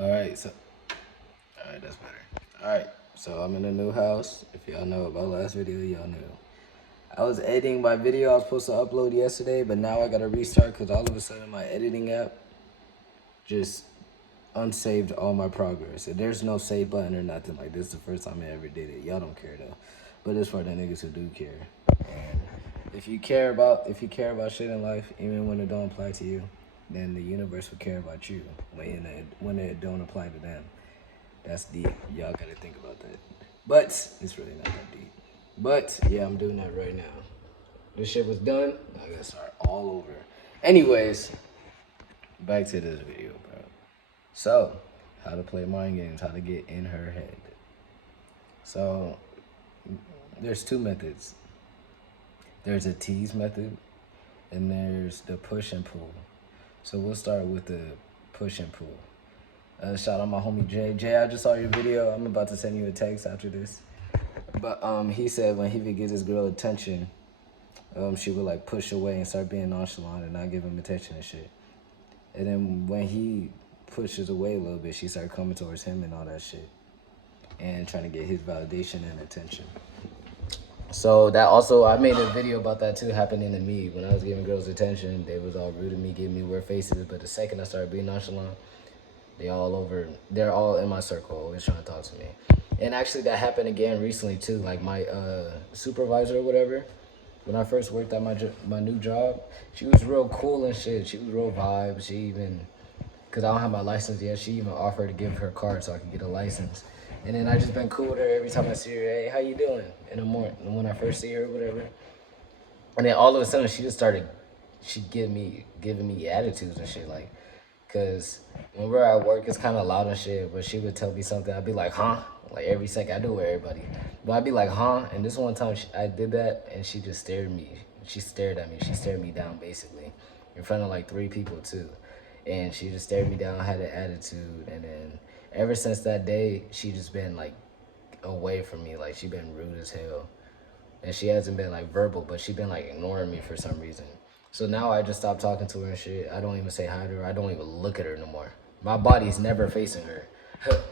Alright, that's better. Alright, so I'm in a new house. If y'all know about last video, y'all knew. I was editing my video I was supposed to upload yesterday, but now I gotta restart because all of a sudden my editing app just unsaved all my progress. And there's no save button or nothing. Like, this is the first time I ever did it. Y'all don't care though. But it's for the niggas who do care. And if you care about shit in life, even when it don't apply to you, then the universe will care about you when it don't apply to them. That's deep. Y'all gotta think about that. But it's really not that deep. But yeah, I'm doing that right now. This shit was done. I gotta start all over. Anyways, back to this video, bro. So, how to play mind games, how to get in her head. So, there's two methods. There's a tease method, and there's the push and pull. So we'll start with the push and pull. Shout out my homie Jay. Jay, I just saw your video. I'm about to send you a text after this. But he said when he would get his girl attention, she would like push away and start being nonchalant and not give him attention and shit. And then when he pushes away a little bit, she started coming towards him and all that shit. And trying to get his validation and attention. So that also, I made a video about that too happening to me. When I was giving girls attention, they was all rude to me, giving me weird faces. But the second I started being nonchalant, they're all in my circle, always trying to talk to me. And actually that happened again recently too. Like my supervisor or whatever, when I first worked at my new job, she was real cool and shit. She was real vibe. She even, cause I don't have my license yet, she even offered to give her card so I could get a license. And then I just been cool with her every time I see her. Hey, how you doing? In the morning, when I first see her or whatever. And then all of a sudden she just started, giving me attitudes and shit, like, cause when we're at work, it's kind of loud and shit. But she would tell me something, I'd be like, huh? Like every second, I do it with everybody. But I'd be like, huh? And this one time I did that, and she just stared at me. She stared me down basically, in front of like 3 people too. And she just stared me down, had an attitude, and then ever since that day, she just been like away from me. Like she been rude as hell. And she hasn't been like verbal, but she been like ignoring me for some reason. So now I just stopped talking to her and shit. I don't even say hi to her. I don't even look at her no more. My body's never facing her.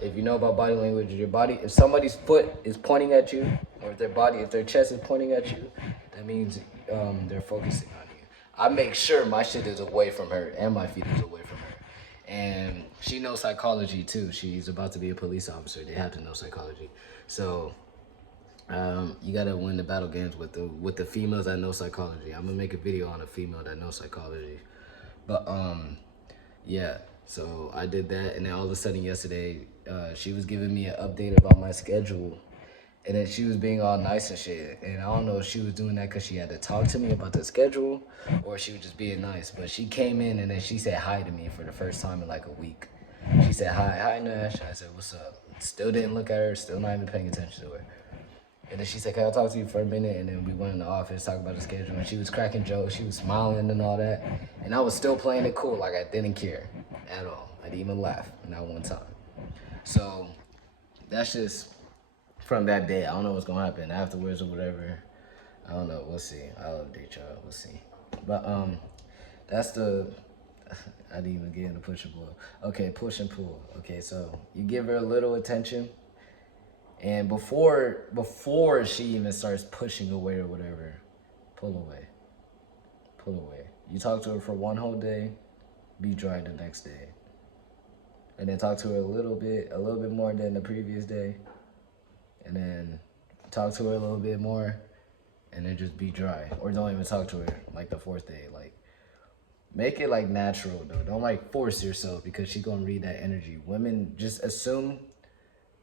If you know about body language, your body, if somebody's foot is pointing at you, or if their chest is pointing at you, that means they're focusing on you. I make sure my shit is away from her and my feet is away from her. And she knows psychology too. She's about to be a police officer. They have to know psychology. So you gotta win the battle games with the females that know psychology. I'm gonna make a video on a female that knows psychology. But yeah, so I did that, and then all of a sudden yesterday, she was giving me an update about my schedule, and then she was being all nice and shit. And I don't know if she was doing that because she had to talk to me about the schedule, or she was just being nice. But she came in and then she said hi to me for the first time in like a week. She said, hi Nash. I said, what's up? Still didn't look at her, still not even paying attention to her. And then she said, can I talk to you for a minute? And then we went in the office, talk about the schedule. And she was cracking jokes. She was smiling and all that. And I was still playing it cool, like I didn't care at all. I didn't even laugh, not one time. So that's just from that day. I don't know what's going to happen afterwards or whatever. I don't know. We'll see. I'll update y'all. We'll see. But that's the... I didn't even get into push and pull. Okay, push and pull. Okay, so you give her a little attention. And before she even starts pushing away or whatever, pull away. Pull away. You talk to her for one whole day, be dry the next day. And then talk to her a little bit more than the previous day. And then talk to her a little bit more, and then just be dry. Or don't even talk to her like the 4th day. Like, make it like natural though. Don't like force yourself, because she's gonna read that energy. Women just assume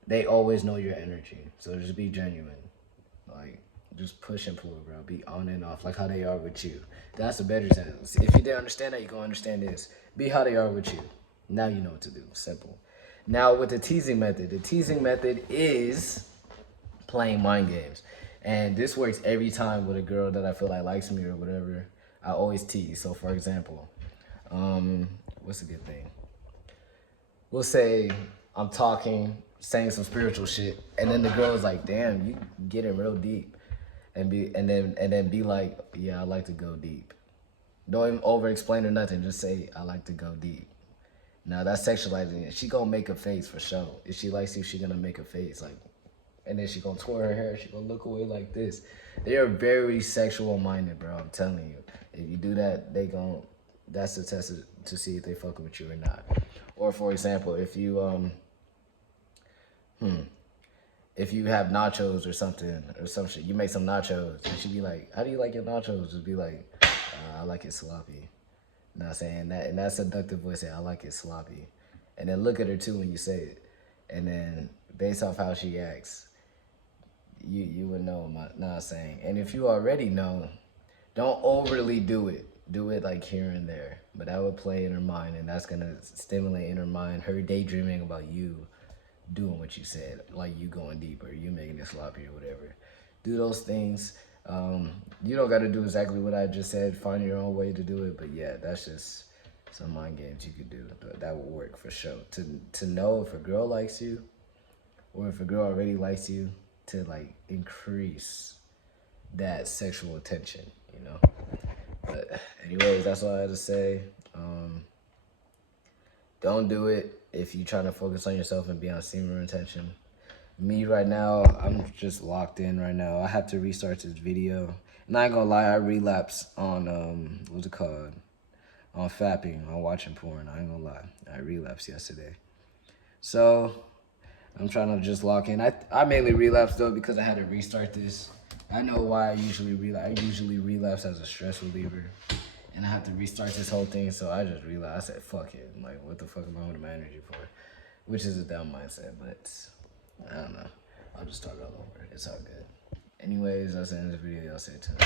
they always know your energy. So just be genuine. Like, just push and pull, bro. Be on and off, like how they are with you. That's a better sentence. If you didn't understand that, you're going to understand this. Be how they are with you. Now you know what to do. Simple. Now, with the teasing method is playing mind games. And this works every time with a girl that I feel like likes me or whatever. I always tease. So, for example, what's a good thing? We'll say I'm talking, saying some spiritual shit, and then the girl's like, damn, you getting real deep. And then be like, yeah, I like to go deep. Don't even over explain or nothing, just say I like to go deep. Now that's sexualizing it. She gonna make a face for sure. If she likes you, she gonna make a face like, and then she gonna twirl her hair. She gonna look away like this. They are very sexual minded, bro. I'm telling you. If you do that, they gon' that's the test to see if they fucking with you or not. Or for example, if you have nachos or something or some shit, you make some nachos and she be like, "How do you like your nachos?" Just be like, "I like it sloppy." You know what I'm saying? That and that seductive voice say, "I like it sloppy," and then look at her too when you say it, and then based off how she acts, you would know. Know what I'm saying? And if you already know, don't overly do it. Do it like here and there, but that would play in her mind, and that's gonna stimulate in her mind her daydreaming about you doing what you said, like you going deeper, you making it sloppy or whatever. Do those things. You don't got to do exactly what I just said. Find your own way to do it, but yeah, that's just some mind games you could do. But that will work for sure. To know if a girl likes you, or if a girl already likes you, to like increase that sexual attention, you know. But anyways, that's all I had to say. Don't do it if you're trying to focus on yourself and be on semen retention. Me right now, I'm just locked in right now. I have to restart this video. And I ain't gonna lie, I relapsed on, what's it called? On fapping, on watching porn. I ain't gonna lie. I relapsed yesterday. So, I'm trying to just lock in. I mainly relapsed though because I had to restart this. I know why I usually relapse. I usually relapse as a stress reliever. And I have to restart this whole thing, so I just realized, I said, fuck it. I'm like, what the fuck am I with my energy for? Which is a dumb mindset, but I don't know. I'll just start all over. It's all good. Anyways, that's the end of the video. I'll say it to you.